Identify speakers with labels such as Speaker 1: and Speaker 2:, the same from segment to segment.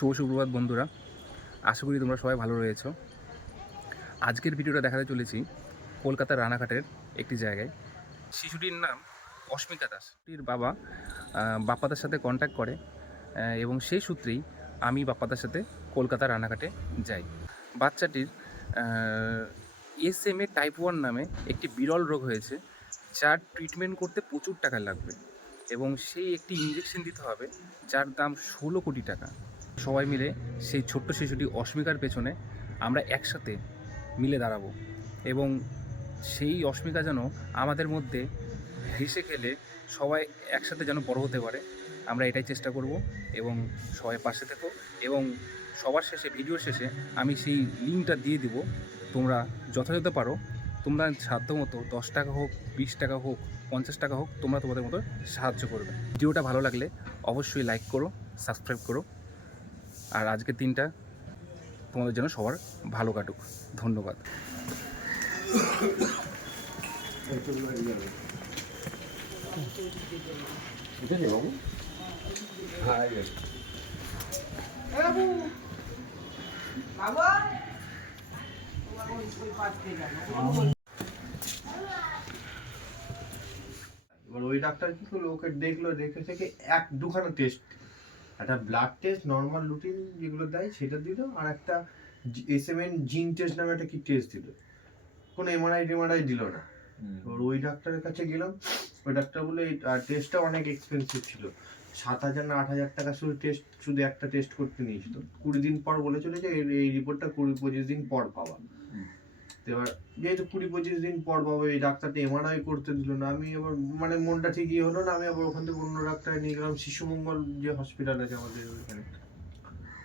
Speaker 1: শুভ সুপ্রভাত বন্ধুরা। আশা করি তোমরা সবাই ভালো রয়েছো। আজকের ভিডিওটা দেখাতে চলেছি কলকাতার রানাঘাটের একটি জায়গায়। শিশুটির নাম অস্মিকা দাস। বাবা বাপ্পাদার সাথে কন্ট্যাক্ট করে এবং সেই সূত্রেই আমি বাপ্পাদার সাথে কলকাতার রানাঘাটে যাই। বাচ্চাটির S M A type one নামে একটি বিরল রোগ হয়েছে, যার ট্রিটমেন্ট করতে প্রচুর টাকা লাগবে এবং সেই একটি ইঞ্জেকশন দিতে হবে, যার দাম ষোলো কোটি টাকা। সবাই মিলে সেই ছোট্ট শিশুটি অস্মিকার পেছনে আমরা একসাথে মিলে দাঁড়াবো। এবং সেই অস্মিকা যেন আমাদের মধ্যে হেসে খেলে সবাই একসাথে যেন বড় হতে পারে, আমরা এটাই চেষ্টা করব এবং সবাই পাশে থেকো। এবং সবার শেষে, ভিডিওর শেষে আমি সেই লিঙ্কটা দিয়ে দিব। তোমরা যথাযথ পারো। তোমরা সাধ্য মতো দশ টাকা হোক, বিশ টাকা হোক, পঞ্চাশ টাকা হোক, তোমরা তোমাদের মতো সাহায্য করবে। ভিডিওটা ভালো লাগলে অবশ্যই লাইক করো সাবস্ক্রাইব করো। আর আজকের দিনটা তোমাদের জন্য সবার ভালো কাটুক। ধন্যবাদ।
Speaker 2: এবার ওই ডাক্তার কি করল ওকে দেখল, দেখে থেকে এক দুখানা টেস্ট একটা ব্লাড টেস্ট নর্মাল রুটিন যেগুলো দেয় সেটা দিল আর একটা S M N gene test নামে একটা কি টেস্ট দিল। কোনো এমআরআই টেমআরআই দিল না। এবার ওই ডাক্তারের কাছে গেলাম ওই ডাক্তার বলে এই টেস্টটা অনেক এক্সপেন্সিভ ছিল। সাত হাজার না আট হাজার টাকা শুধু টেস্ট শুধু একটা টেস্ট করতে নিয়েছিল। কুড়ি দিন পর বলেছিল যে এই- রিপোর্টটা কুড়ি পঁচিশ দিন পর পাওয়া। এবার যেহেতু কুড়ি পঁচিশ দিন পর পাবো এই ডাক্তারটা এমআরআই করতে দিল না, আমি এবার মানে মনটা ঠিকই হলো না, আমি আবার ওখান থেকে অন্য ডাক্তার নিয়ে গেলাম। শিশু মঙ্গল যে হসপিটাল আছে আমাদের ওইখানে।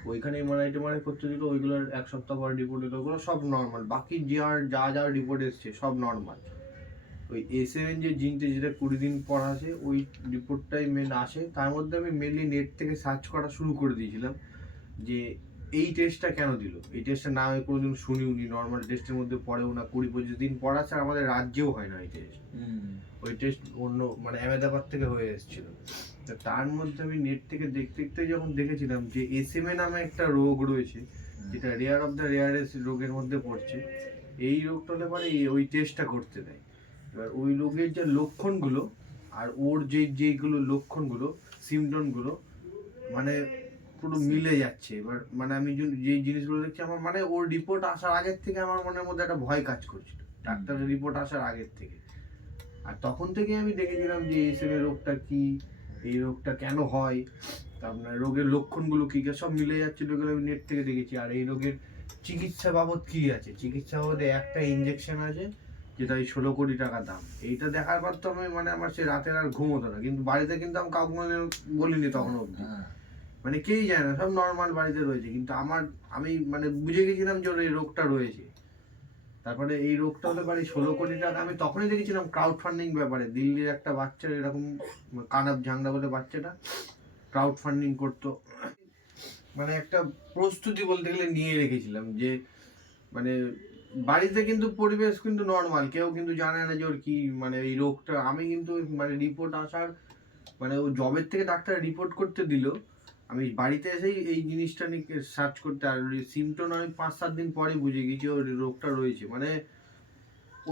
Speaker 2: ওইখানে এমআরআই টেমআরআই করতে দিল, ওইগুলোর এক সপ্তাহ পর রিপোর্ট এলো, ওগুলো সব নর্মাল বাকি যে আর যা যা রিপোর্ট এসছে, সব নর্মাল ওই এস এম যে জিনতে যেটা কুড়ি দিন পর আসে, ওই রিপোর্টটাই মেন আসে। তার মধ্যে আমি মেনলি নেট থেকে সার্চ করা শুরু করে দিয়েছিলাম যে এই টেস্টটা কেন দিল? এই টেস্টটা না আমি কোনোদিন শুনিওনি নর্মাল টেস্টের মধ্যে পড়েও না কুড়ি পঁচিশ দিন পর আছে আমাদের রাজ্যেও হয় না এই টেস্ট ওই টেস্ট অন্য মানে আহমেদাবাদ থেকে হয়ে এসেছিল। তো তার মধ্যে আমি নেট থেকে দেখতে দেখতে যখন দেখেছিলাম যে এসএমএ নামে একটা রোগ রয়েছে যেটা রেয়ার অফ দ্য রেয়ারেস্ট রোগের মধ্যে পড়ছে এই রোগটা হলে পরে ওই টেস্টটা করতে দেয়। এবার ওই রোগের যে লক্ষণগুলো আর ওর যে যেগুলো লক্ষণগুলো সিমটমগুলো মানে পুরো মিলে যাচ্ছে। এবার মানে আমি যে- জিনিসগুলো দেখছি আমার মানে ওর রিপোর্ট আসার আগের থেকে আমার মনের মধ্যে একটা ভয় কাজ করছিল। ডাক্তারের রিপোর্ট আসার আগের থেকে। আর তখন থেকে আমি দেখেছিলাম যে এসএমএ রোগটা কি এই রোগটা কেন হয় আপনার রোগের লক্ষণগুলো কী কি সব মিলে যাচ্ছিল এগুলো আমি নেট থেকে দেখেছি। আর এই রোগের চিকিৎসা বাবদ কি আছে? চিকিৎসা বাবদে একটা ইঞ্জেকশন আছে যেটা ওই ষোলো কোটি টাকা দাম। এইটা দেখার পর তো আমি মানে আমার সে রাতের আর ঘুমোতো না। কিন্তু বাড়িতে কিন্তু আমি কাউকে মানে বলিনি তখন অবধি। মানে কেউই জানে না, সব নর্মাল বাড়িতে রয়েছে। কিন্তু আমার, আমি মানে বুঝে গেছিলাম যে ওর এই রোগটা রয়েছে। তারপরে এই রোগটা হলে পারে ষোলো কোটি টাকা। আমি তখনই দেখেছিলাম ক্রাউড ফান্ডিং ব্যাপারে। দিল্লির একটা বাচ্চা এরকম কানাব ঝাংরা বলে বাচ্চাটা ক্রাউড ফান্ডিং করতো। মানে একটা প্রস্তুতি বলতে গেলে নিয়ে রেখেছিলাম যে মানে বাড়িতে কিন্তু পরিবেশ কিন্তু নর্মাল কেউ কিন্তু জানে না যে ওর কি মানে এই রোগটা। আমি কিন্তু মানে রিপোর্ট আসার মানে ও জবের থেকে ডাক্তার রিপোর্ট করতে দিল। আমি বাড়িতে এসেই এই জিনিসটা নিয়ে সার্চ করতে আর সিমটম আমি পাঁচ সাত দিন পরে বুঝে গেছি ওর রোগটা রয়েছে। মানে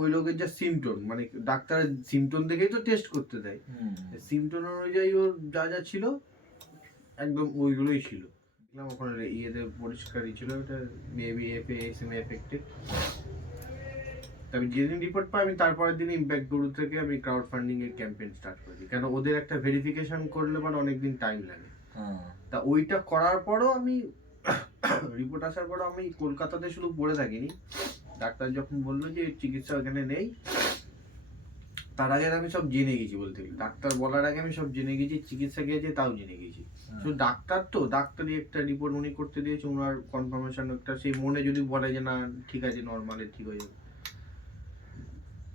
Speaker 2: ওই রোগের যা সিমটম মানে ডাক্তারের সিমটম দেখেই তো টেস্ট করতে দেয়। সিমটম অনুযায়ী ওর যা যা ছিল একদম ওইগুলোই ছিল। দেখলাম ওখানে ইয়েতে পরিষ্কারই ছিল ওটা maybe F S M affected আমি যেদিন রিপোর্ট পাই আমি তারপরের দিন ইম্প্যাক্ট গুরু থেকে আমি ক্রাউড ফান্ডিং এর ক্যাম্পেইন স্টার্ট করি কেন ওদের একটা ভেরিফিকেশন করলে মানে অনেকদিন টাইম লাগে। তা ওইটা করার পরও আমি রিপোর্ট আসার পরও আমি কলকাতাতে শুধু পড়ে থাকিনি। ডাক্তার যখন বলল যে চিকিৎসা ওখানে নেই তার আগে আমি সব জেনে গেছি বলতে গেলে। ডাক্তার বলার আগে আমি সব জেনে গেছি চিকিৎসা গিয়েছে তাও জেনে গেছি। শুধু ডাক্তার তো ডাক্তারই একটা রিপোর্ট উনি করতে দিয়েছে ওনার কনফার্মেশন একটা সেই মনে যদি বলে যে না ঠিক আছে নর্মালে ঠিক হয়ে যাবে।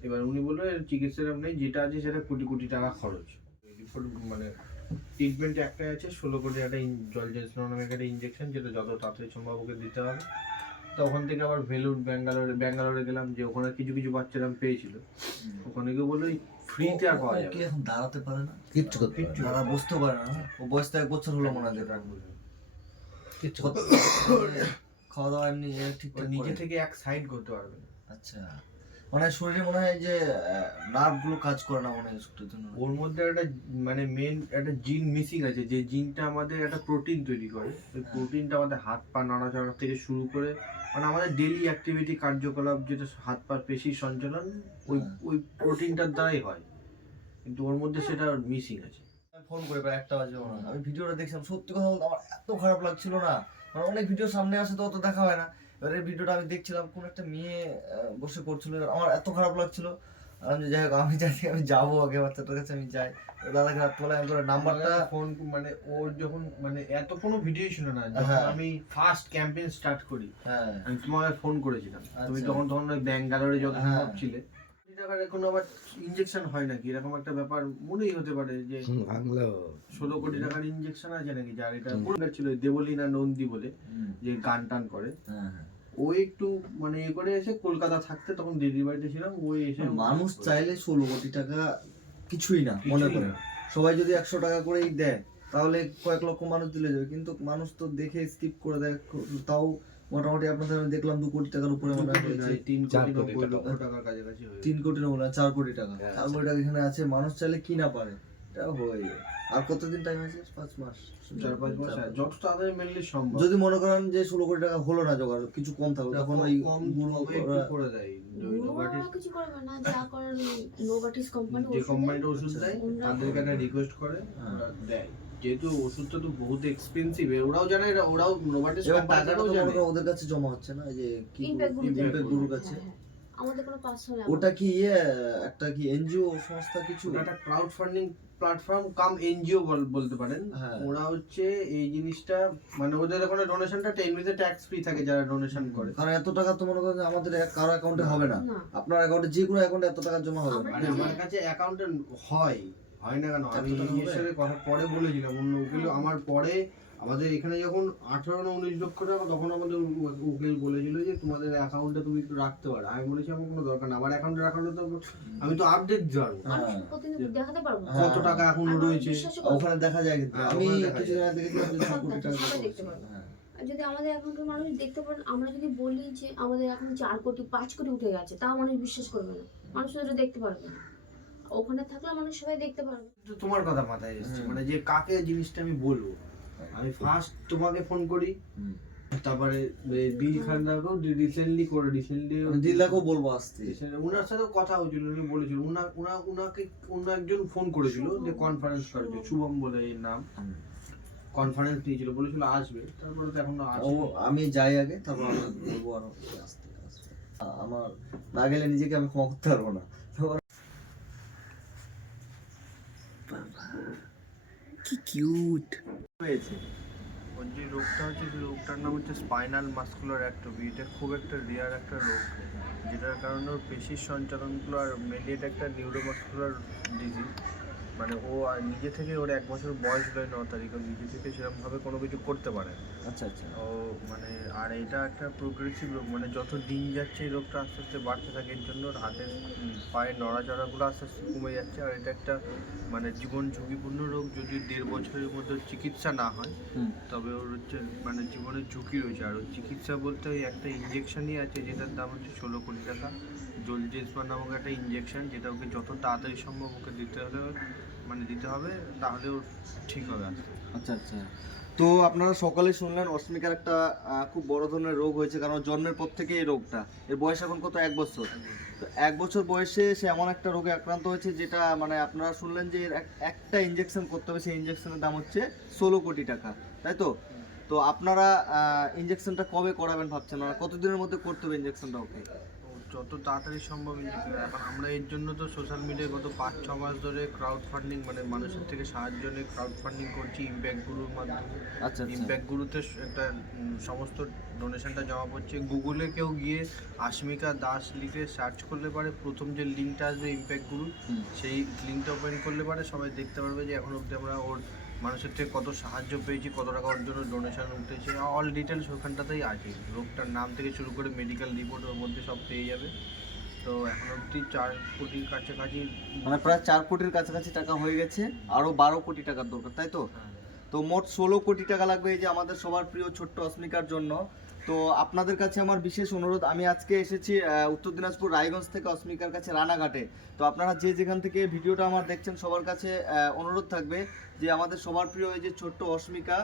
Speaker 2: এবার উনি বলল চিকিৎসার নেই যেটা আছে সেটা কোটি কোটি টাকা খরচ। রিপোর্ট মানে ট্রিটমেন্ট একটাই আছে ষোলো কোটি একটা জল জেসনো নামে একটা ইঞ্জেকশন যেটা যত তাড়াতাড়ি সম্ভব ওকে দিতে হবে। তো ওখান থেকে আবার ভেলুর ব্যাঙ্গালোরে ব্যাঙ্গালোরে গেলাম যে ওখানে কিছু কিছু বাচ্চারা পেয়েছিল। ওখানে গিয়ে বলল ফ্রিতে আর পাওয়া
Speaker 3: কি এখন দাঁড়াতে পারে না?
Speaker 4: কিচ্ছু করতে
Speaker 2: কিচ্ছু
Speaker 3: দাঁড়া বসতে পারে না। ও বয়স তো এক বছর হলো মনে হয় যেটা কিচ্ছু করতে খাওয়া দাওয়া এমনি ঠিক
Speaker 2: নিজে থেকে এক সাইড করতে পারবে না।
Speaker 3: আচ্ছা। মানে শরীরে মনে হয় যে নার্ভগুলো কাজ করে না মনে হয় জন্য।
Speaker 2: ওর মধ্যে একটা মানে মেন একটা জিন মিসিং আছে যে জিনটা আমাদের একটা প্রোটিন তৈরি করে। ওই
Speaker 3: হ্যাঁ।
Speaker 2: প্রোটিনটা আমাদের হাত পা নাড়াচাড়া থেকে শুরু করে মানে আমাদের ডেলি অ্যাক্টিভিটি কার্যকলাপ যেটা হাত পা পেশি সঞ্চালন ওই
Speaker 3: হ্যাঁ।
Speaker 2: ওই প্রোটিনটার দ্বারাই হয়। কিন্তু ওর মধ্যে সেটা মিসিং আছে।
Speaker 3: ফোন করে প্রায় একটা বাজে আমি ভিডিওটা দেখছিলাম সত্যি কথা বলতে আমার এত খারাপ লাগছিল না। মানে অনেক ভিডিও সামনে আসে তো অত দেখা হয় না। এবার এই ভিডিওটা আমি দেখছিলাম কোন একটা মেয়ে বসে করছিল আমার এত খারাপ লাগছিল আমি যাই হোক আমি জানি আমি যাব আগে বাচ্চাটার কাছে আমি যাই দাদাকে করে নাম্বারটা
Speaker 2: ফোন মানে ওর যখন মানে এত কোনো ভিডিও ছিল না যখন
Speaker 3: হ্যাঁ।
Speaker 2: আমি ফার্স্ট ক্যাম্পেইন স্টার্ট করি
Speaker 3: হ্যাঁ
Speaker 2: আমি তোমাকে ফোন করেছিলাম তুমি
Speaker 3: আচ্ছা।
Speaker 2: তখন তখন ওই ব্যাঙ্গালোরে যখন। ছিলে টাকার কোনো আবার ইনজেকশন হয় নাকি? এরকম একটা ব্যাপার মনেই হতে পারে যে
Speaker 4: বাংলো
Speaker 2: ষোলো কোটি টাকার ইনজেকশন আছে নাকি? যার এটা ছিল দেবলীনা নন্দী বলে যে গান টান করে।
Speaker 3: হ্যাঁ হ্যাঁ।
Speaker 2: ও একটু মানে এ করে এসে কলকাতা থাকতে তখন দিদির বাড়িতে ছিলাম ওই এসে
Speaker 3: মানুষ চাইলে ষোলো কোটি টাকা কিছুই না মনে করে। সবাই যদি একশো টাকা করেই দেয় তাহলে কয়েক লক্ষ মানুষ দিলে যাবে। কিন্তু মানুষ তো দেখে স্কিপ করে দেয় তাও মোটামুটি আপনাদের আমি দেখলাম দু কোটি টাকার উপরে মনে হয় হয়েছে
Speaker 2: তিন কোটি নব্বই
Speaker 4: টাকা।
Speaker 2: লক্ষ টাকার কাছাকাছি হয়েছে
Speaker 3: তিন কোটি না মনে হয় চার কোটি টাকা।
Speaker 4: হ্যাঁ,
Speaker 3: চার কোটি টাকা এখানে আছে মানুষ চাইলে কি না পারে? এটা হয়ে আর কতদিন টাইম আছে? পাঁচ মাস।
Speaker 2: চার পাঁচ মাস আর যত তাড়াতাড়ি মেনলি সম্ভব।
Speaker 3: যদি মনে করেন যে ষোলো কোটি টাকা হলো না জোগাড় কিছু কম থাকল তখন ওই
Speaker 2: কম তবে
Speaker 3: করে
Speaker 2: দেয়।
Speaker 5: কিছু করবে না যা করার নোভাটিস কোম্পানি
Speaker 2: যে কোম্পানিটা ওষুধ দেয়
Speaker 5: ওরা-
Speaker 2: তাদেরকে একটা রিকোয়েস্ট করে
Speaker 3: হ্যাঁ।
Speaker 2: ওরা দেয়। যেহেতু ওষুধটা তো বহুত এক্সপেন্সিভ ওরাও জানে এটা ওরাও জানে।
Speaker 3: ওদের কাছে জমা হচ্ছে না যে কি ইম্প্যাক্ট গুরুর কাছে।
Speaker 5: হ্যাঁ, হ্যাঁ। আমাদের কোনো পার্সোনাল
Speaker 3: ওটা কি ইয়ে একটা কি এনজিও সংস্থা কিছু?
Speaker 2: একটা crowd funding platform cum NGO বলতে পারেন।
Speaker 3: হ্যাঁ।
Speaker 2: ওরা হচ্ছে এই জিনিসটা মানে ওদের ওখানে ডোনেশনটা এমনিতে ট্যাক্স ফ্রি থাকে যারা ডোনেশন করে।
Speaker 3: কারণ এত টাকা তো মনে করেন আমাদের কারও অ্যাকাউন্টে হবে না। আপনার অ্যাকাউন্টে যে কোনো অ্যাকাউন্টে এত টাকা জমা হবে। না।
Speaker 2: মানে আমার কাছে অ্যাকাউন্টে হয়। হয় না কেন? আমি সাথে কথা পরে বলেছিলাম অন্য উকিল আমার পরে আমাদের এখানে যখন আঠারো না উনিশ লক্ষ টাকা তখন আমাদের উকিল বলেছিল যে তোমাদের অ্যাকাউন্টে তুমি একটু রাখতে পারো। আমি বলেছি আমার কোনো দরকার না। আমার অ্যাকাউন্টে রাখানো তো আমি তো আপডেট
Speaker 3: হ্যাঁ।
Speaker 5: প্রতিদিন দেখাতে পারব
Speaker 3: হ্যাঁ।
Speaker 2: কত টাকা
Speaker 5: এখনও
Speaker 2: রয়েছে।
Speaker 3: ওখানে দেখা যায় কিন্তু
Speaker 2: হ্যাঁ,
Speaker 3: আমি কিছুদিন আগে দেখেছিলাম। হ্যাঁ।
Speaker 5: আর যদি আমাদের এখনকার মানুষ দেখতে পারেন আমরা যদি বলি যে আমাদের এখন চার কোটি পাঁচ কোটি উঠে গেছে তাও মানুষ বিশ্বাস করবে না। মানুষ তো এটা দেখতে পারবে না। ওখানে থাকলে মানুষ সবাই দেখতে পারবে।
Speaker 2: তোমার কথা মাথায় এসছে। মানে যে কাকে জিনিসটা আমি বলব? আমি ফার্স্ট তোমাকে ফোন করি তারপরে দিল খানদাকেও রিসেন্টলি করে রিসেন্টলি
Speaker 3: দিল্লাকেও বলব আসতে।
Speaker 2: ওনার সাথে কথা হয়েছিল উনি বলেছিল উনা উনা উনাকে অন্য একজন ফোন করেছিল যে কনফারেন্স করেছে শুভম। বলে এর নাম। কনফারেন্স দিয়েছিল বলেছিল আসবে তারপরে তো এখনও
Speaker 3: আমি যাই আগে তারপর আমি বলব আর আসতে আমার না গেলে নিজেকে আমি ক্ষমা করতে পারব না তো
Speaker 4: কি কিউট
Speaker 3: হয়েছে।
Speaker 2: ওর যে রোগটা হচ্ছে, সেই রোগটার নাম হচ্ছে স্পাইনাল মাস্কুলার অ্যাট্রোপি এটা খুব একটা রেয়ার একটা রোগ, যেটার কারণে ওর পেশির সঞ্চালনগুলো আর মেনলি এটা একটা নিউরোমাস্কুলার ডিজিজ মানে ও আর নিজে থেকে ওর এক বছর বয়স হলো ন তারিখ ও নিজে থেকে সেরকমভাবে কোনো কিছু করতে পারে।
Speaker 3: আচ্ছা আচ্ছা।
Speaker 2: ও মানে আর এটা একটা প্রোগ্রেসিভ রোগ মানে যত দিন যাচ্ছে এই রোগটা আস্তে আস্তে বাড়তে থাকে এর জন্য ওর হাতের পায়ের নড়াচড়াগুলো আস্তে আস্তে কমে যাচ্ছে আর এটা একটা মানে জীবন ঝুঁকিপূর্ণ রোগ যদি দেড় বছরের মধ্যে চিকিৎসা না হয় তবে ওর হচ্ছে মানে জীবনের ঝুঁকি রয়েছে। আর ওর চিকিৎসা বলতে ওই একটা ইঞ্জেকশনই আছে যেটার দাম হচ্ছে ষোলো কোটি টাকা। জলজেসপা নামক একটা ইঞ্জেকশন যেটা ওকে যত তাড়াতাড়ি সম্ভব ওকে দিতে হলে মানে দিতে হবে তাহলে ওর ঠিক হবে
Speaker 3: আচ্ছা আচ্ছা। তো আপনারা সকালে শুনলেন অস্মিকার একটা খুব বড় ধরনের রোগ হয়েছে, কারণ জন্মের পর থেকে এই রোগটা। এর বয়স এখন কত? এক বছর। তো এক বছর বয়সে সে এমন একটা রোগে আক্রান্ত হয়েছে, যেটা মানে আপনারা শুনলেন যে এর এক- একটা ইঞ্জেকশন করতে হবে, সেই ইঞ্জেকশনের দাম হচ্ছে ষোলো কোটি টাকা, তাই তো? তো আপনারা ইঞ্জেকশনটা কবে করাবেন ভাবছেন? মানে কতদিনের মধ্যে করতে হবে ইঞ্জেকশনটা ওকে?
Speaker 2: যত তাড়াতাড়ি সম্ভব ইঞ্জেকশন এখন আমরা এর জন্য তো সোশ্যাল মিডিয়ায় গত পাঁচ ছ মাস ধরে ক্রাউড ফান্ডিং মানে মানুষের থেকে সাহায্য নিয়ে ক্রাউড ফান্ডিং করছি ইম্প্যাক্ট গুরুর মাধ্যমে।
Speaker 3: আচ্ছা আচ্ছা।
Speaker 2: ইম্প্যাক্ট গুরুতে একটা সমস্ত ডোনেশনটা জমা পড়ছে। গুগলে কেউ গিয়ে আশমিকা দাস লিখে সার্চ করলে পারে। প্রথম যে লিঙ্কটা আসবে ইম্প্যাক্ট গুরু সেই লিঙ্কটা ওপেন করলে পারে। সবাই দেখতে পারবে যে এখন অবধি আমরা ওর মানুষের থেকে কত সাহায্য পেয়েছি কত টাকা ওর জন্য ডোনেশন উঠেছে অল ডিটেলস ওখানটাতেই আছে। রোগটার নাম থেকে শুরু করে মেডিকেল রিপোর্ট ওর মধ্যে সব পেয়ে যাবে। তো এখন অবধি চার কোটির কাছাকাছি
Speaker 3: মানে প্রায় চার কোটির কাছাকাছি টাকা হয়ে গেছে আরও বারো কোটি টাকার দরকার তাই তো?
Speaker 2: হ্যাঁ,
Speaker 3: তো মোট ষোলো কোটি টাকা লাগবে এই যে আমাদের সবার প্রিয় ছোট্ট অস্মিকার জন্য। তো আপনাদের কাছে আমার বিশেষ অনুরোধ, আমি আজকে এসেছি উত্তর দিনাজপুর রায়গঞ্জ থেকে অস্মিকার কাছে রানাঘাটে। তো আপনারা যে যেখান থেকে ভিডিওটা আমার দেখছেন, সবার কাছে অনুরোধ থাকবে যে আমাদের সবার প্রিয় এই যে ছোট্ট অস্মিকা,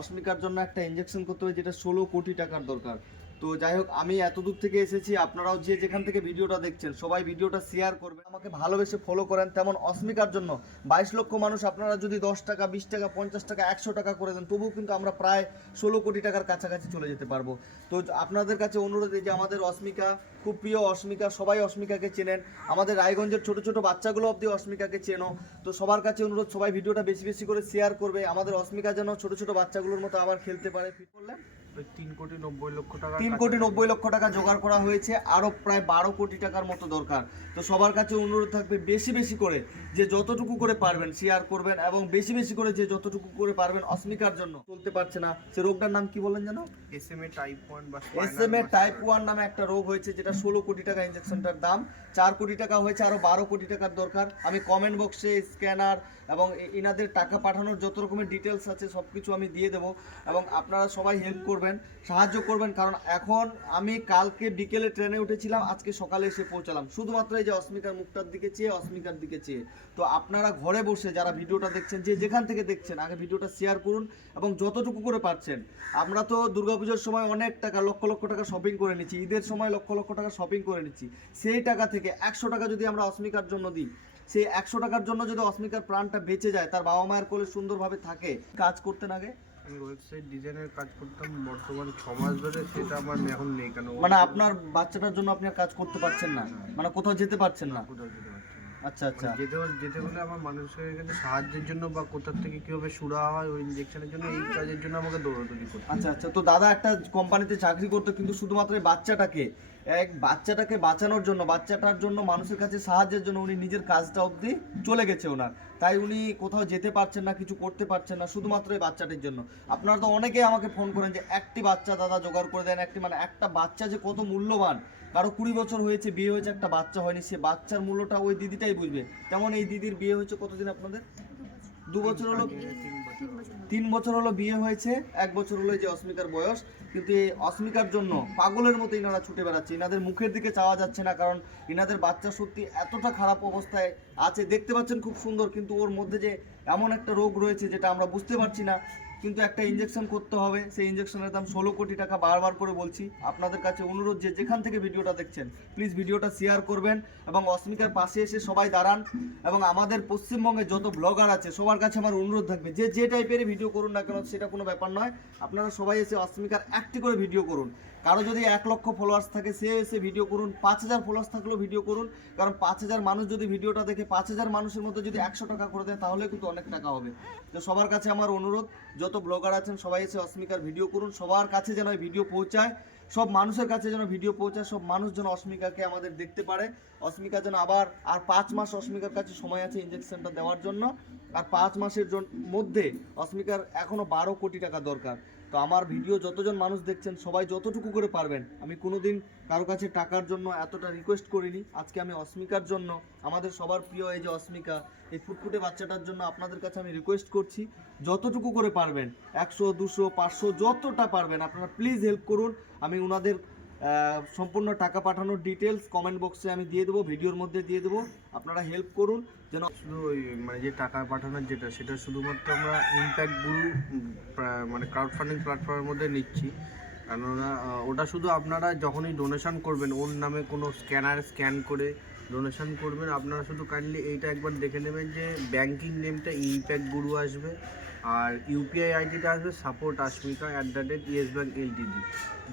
Speaker 3: অস্মিকার জন্য একটা ইঞ্জেকশন করতে হবে যেটা ষোলো কোটি টাকার দরকার। তো যাই হোক, আমি এত দূর থেকে এসেছি, আপনারাও যে যেখান থেকে ভিডিওটা দেখছেন, সবাই ভিডিওটা শেয়ার করবেন। আমাকে ভালোবেসে ফলো করেন তেমন অস্মিকার জন্য। বাইশ লক্ষ মানুষ, আপনারা যদি দশ টাকা, বিশ টাকা, পঞ্চাশ টাকা, একশো টাকা করে দেন, তবুও কিন্তু আমরা প্রায় ষোলো কোটি টাকার কাছাকাছি চলে যেতে পারব। তো আপনাদের কাছে অনুরোধ, এই যে আমাদের অস্মিকা, খুব প্রিয় অস্মিকা, সবাই অস্মিকাকে চেনেন। আমাদের রায়গঞ্জের ছোট ছোট বাচ্চাগুলো অব্দি অস্মিকাকে চেনো। তো সবার কাছে অনুরোধ, সবাই ভিডিওটা বেশি বেশি করে শেয়ার করবে। আমাদের অস্মিকা যেন ছোট ছোট বাচ্চাগুলোর মতো আবার খেলতে পারে। ফিট করলেন?
Speaker 2: তিন কোটি নব্বই লক্ষ টাকা
Speaker 3: তিন কোটি নব্বই লক্ষ টাকা জোগাড় করা হয়েছে আরও প্রায় বারো কোটি টাকার মতো দরকার। তো সবার কাছে অনুরোধ থাকবে বেশি বেশি করে যে যতটুকু করে পারবেন শেয়ার করবেন এবং বেশি বেশি করে যে যতটুকু করে পারবেন অস্মিকার জন্য। চলতে পারছে না। সে রোগটার নাম কি বলেন যেন?
Speaker 2: S M A type one বা
Speaker 3: S M A type one নামে একটা রোগ হয়েছে যেটা ষোলো কোটি টাকা ইঞ্জেকশনটার দাম। চার কোটি টাকা হয়েছে আরও বারো কোটি টাকার দরকার। আমি কমেন্ট বক্সে স্ক্যানার এবং এনাদের টাকা পাঠানোর যত রকমের ডিটেলস আছে সব কিছু আমি দিয়ে দেবো। এবং আপনারা সবাই হেল্প করবেন। সাহায্য করবেন, কারণ এখন আমি কালকে বিকেলে ট্রেনে উঠেছিলাম, আজকে সকালে এসে পৌঁছালাম। শুধুমাত্র এই যে অস্মিকার মুখটার দিকে চেয়ে অস্মিকার দিকে চেয়ে। তো আপনারা ঘরে বসে যারা ভিডিওটা দেখছেন, যে যেখান থেকে দেখছেন, আগে ভিডিওটা শেয়ার করুন এবং যতটুকু করে পারছেন। আমরা তো দুর্গাপুজোর সময় অনেক টাকা, লক্ষ লক্ষ টাকা শপিং করে নিচ্ছি, ঈদের সময় লক্ষ লক্ষ টাকা শপিং করে নিচ্ছি। সেই টাকা থেকে একশো টাকা যদি আমরা অস্মিকার জন্য দিই, সেই একশো টাকার জন্য যদি অস্মিকার প্রাণটা বেঁচে যায়, তার বাবা মায়ের কোলে সুন্দরভাবে থাকে, কাজ করতে আগে
Speaker 2: আমি ওয়েবসাইট ডিজাইনের কাজ করতাম বর্তমান ছ মাস ধরে সেটা আমার এখন নেই কেন?
Speaker 3: মানে আপনার বাচ্চাটার জন্য আপনি আর কাজ করতে পারছেন না? মানে কোথাও যেতে পারছেন না?
Speaker 2: কোথাও যেতে না।
Speaker 3: আচ্ছা আচ্ছা।
Speaker 2: মানে যেতে যেতে হলে আমার মানুষের কাছে সাহায্যের জন্য বা কোথা থেকে কীভাবে সুরা হয় ওই ইঞ্জেকশনের জন্য এই কাজের জন্য আমাকে দৌড়াদৌড়ি করতে হয়।
Speaker 3: আচ্ছা আচ্ছা। তো দাদা একটা কোম্পানিতে চাকরি করতো কিন্তু শুধুমাত্র এই বাচ্চাটাকে। এক বাচ্চাটাকে বাঁচানোর জন্য, বাচ্চাটার জন্য মানুষের কাছে সাহায্যের জন্য উনি নিজের কাজটা অবধি চলে গেছে ওনার। তাই উনি কোথাও যেতে পারছেন না, কিছু করতে পারছেন না, শুধুমাত্র এই বাচ্চাটির জন্য। আপনারা তো অনেকেই আমাকে ফোন করেন যে একটি বাচ্চা দাদা জোগাড় করে দেন, একটি মানে একটা বাচ্চা যে কত মূল্যবান। কারও কুড়ি বছর হয়েছে, বিয়ে হয়েছে, একটা বাচ্চা হয়নি, সে বাচ্চার মূল্যটা ওই দিদিটাই বুঝবে। তেমন এই দিদির বিয়ে হয়েছে কতদিন আপনাদের? দু বছর হলো? তিন বছর হলো বিয়ে হয়েছে, এক বছর হলো যে অস্মিকার বয়স, কিন্তু এই অস্মিকার জন্য পাগলের মতো ইনারা ছুটে বেড়াচ্ছে। ইনাদের মুখের দিকে চাওয়া যাচ্ছে না, কারণ ইনাদের বাচ্চা সত্যি এতটা খারাপ অবস্থায় আছে, দেখতে পাচ্ছেন খুব সুন্দর, কিন্তু ওর মধ্যে যে এমন একটা রোগ রয়েছে যেটা আমরা বুঝতে পারছি না। কিন্তু একটা ইঞ্জেকশন করতে হবে। সেই ইঞ্জেকশনের দাম ষোলো কোটি টাকা বারবার করে বলছি। আপনাদের কাছে অনুরোধ যে যেখান থেকে ভিডিওটা দেখছেন প্লিজ ভিডিওটা শেয়ার করবেন এবং অস্মিকার পাশে এসে সবাই দাঁড়ান এবং আমাদের পশ্চিমবঙ্গে যত ব্লগার আছে, সবার কাছে আমার অনুরোধ থাকবে। যে যে টাইপের ভিডিও করুন না কেন, সেটা কোনো ব্যাপার নয়। আপনারা সবাই এসে অস্মিকার একটি করে ভিডিও করুন। কারও যদি এক লক্ষ ফলোয়ার্স থাকে, সে এসে ভিডিও করুন। পাঁচ হাজার ফলোয়ার্স থাকলেও ভিডিও করুন। কারণ পাঁচ হাজার মানুষ যদি ভিডিওটা দেখে, পাঁচ হাজার মানুষের মধ্যে যদি একশো টাকা করে দেয়, তাহলে কিন্তু অনেক টাকা হবে। তো সবার কাছে আমার অনুরোধ, যত ব্লগার আছেন, সবাই এসে অস্মিকার ভিডিও করুন। সবার কাছে যেন ভিডিও পৌঁছায়, সব মানুষের কাছে যেন ভিডিও পৌঁছায়, সব মানুষ যেন অস্মিকাকে আমাদের দেখতে পারে। অস্মিকা যেন আবার, আর পাঁচ মাস অস্মিকার কাছে সময় আছে ইঞ্জেকশনটা দেওয়ার জন্য। আর পাঁচ মাসের মধ্যে অস্মিকার এখনও বারো কোটি টাকা দরকার। তো আমার ভিডিও যতজন মানুষ দেখছেন, সবাই যতটুকু করে পারবেন। আমি কোনোদিন কারও কাছে টাকার জন্য এতটা রিকোয়েস্ট করিনি। আজকে আমি অস্মিকার জন্য, আমাদের সবার প্রিয় এই যে অস্মিকা, এই ফুটফুটে বাচ্চাটার জন্য আপনাদের কাছে আমি রিকোয়েস্ট করছি, যতটুকু করে পারবেন, একশো, দুশো, পাঁচশো, যতটা পারবেন, আপনারা প্লিজ হেল্প করুন। আমি ওনাদের সম্পূর্ণ টাকা পাঠানোর ডিটেলস কমেন্ট বক্সে আমি দিয়ে দেবো, ভিডিওর মধ্যে দিয়ে দেবো। আপনারা হেল্প করুন যেন
Speaker 2: শুধু ওই মানে যে টাকা পাঠানোর যেটা, সেটা শুধুমাত্র আমরা ইম্প্যাক্ট গুরু মানে ক্রাউড ফান্ডিং প্ল্যাটফর্মের মধ্যে নিচ্ছি। কেননা ওটা শুধু আপনারা যখনই ডোনেশন করবেন, ওর নামে কোনো স্ক্যানার স্ক্যান করে ডোনেশন করবেন, আপনারা শুধু কাইন্ডলি এইটা একবার দেখে নেবেন যে ব্যাংকিং নেমটা ইম্প্যাক্ট গুরু আসবে। আর ইউপিআই আইডিটা আসবে support Ashmika at the rate Yes Bank LTD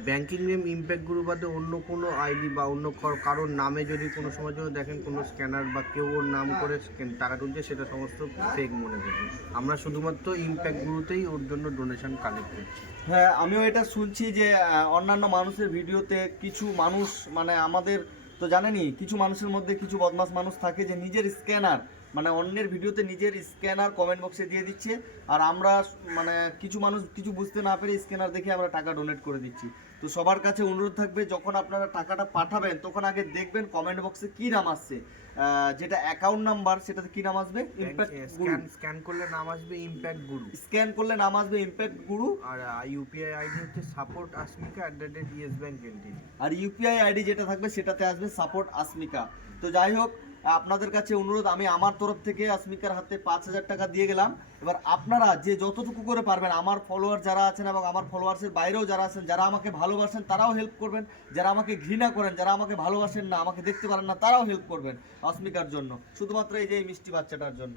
Speaker 2: banking name Impact group বাদে অন্য কোনো আইডি বা অন্য কার- কারোর নামে যদি কোনো সময় জন্য দেখেন কোনো স্ক্যানার বা কেউ ওর নাম করে টাকা তুলছে, সেটা সমস্ত ফেক মনে করবেন আমরা শুধুমাত্র ইম্প্যাক্ট গ্রুপেই ওর জন্য ডোনেশন কালেক্ট করছি।
Speaker 3: হ্যাঁ আমিও এটা শুনছি যে অন্যান্য মানুষের ভিডিওতে কিছু মানুষ মানে আমাদের তো জানেনই, কিছু মানুষের মধ্যে কিছু বদমাস মানুষ থাকে যে নিজের স্ক্যানার মানে অন্যের ভিডিওতে নিজের স্ক্যানার কমেন্ট বক্সে দিয়ে দিচ্ছে। আর আমরা মানে কিছু মানুষ কিছু বুঝতে না পেরে স্ক্যানার দেখে আমরা টাকা ডোনেট করে দিচ্ছি। তো সবার কাছে অনুরোধ থাকবে যখন আপনারা টাকাটা পাঠাবেন তখন আগে দেখবেন কমেন্ট বক্সে কি নাম আসছে। যেটা অ্যাকাউন্ট নাম্বার সেটাতে কি নাম আসবে? ইম্প্যাক্ট
Speaker 6: স্ক্যান স্ক্যান করলে নাম আসবে ইম্প্যাক্ট গুরু
Speaker 3: স্ক্যান করলে নাম আসবে ইম্প্যাক্ট গুরু
Speaker 6: আর ইউপিআই আইডি হচ্ছে support Asmika at the rate Yes LT
Speaker 3: R UPI ID যেটা থাকবে সেটাতে আসবে সাপোর্ট আসমিকা তো যাই হোক আপনাদের কাছে অনুরোধ, আমি আমার তরফ থেকে আসমিকার হাতে পাঁচ হাজার টাকা দিয়ে গেলাম। এবার আপনারা যে যতটুকু করে পারবেন, আমার ফলোয়ার যারা আছেন এবং আমার ফলোয়ার্সের বাইরেও যারা আছেন, যারা আমাকে ভালোবাসেন, তারাও হেল্প করবেন। যারা আমাকে ঘৃণা করেন, যারা আমাকে ভালোবাসেন না, আমাকে দেখতে পারেন না, তারাও হেল্প করবেন আসমিকার জন্য, শুধুমাত্র এই যে মিষ্টি বাচ্চাটার জন্য।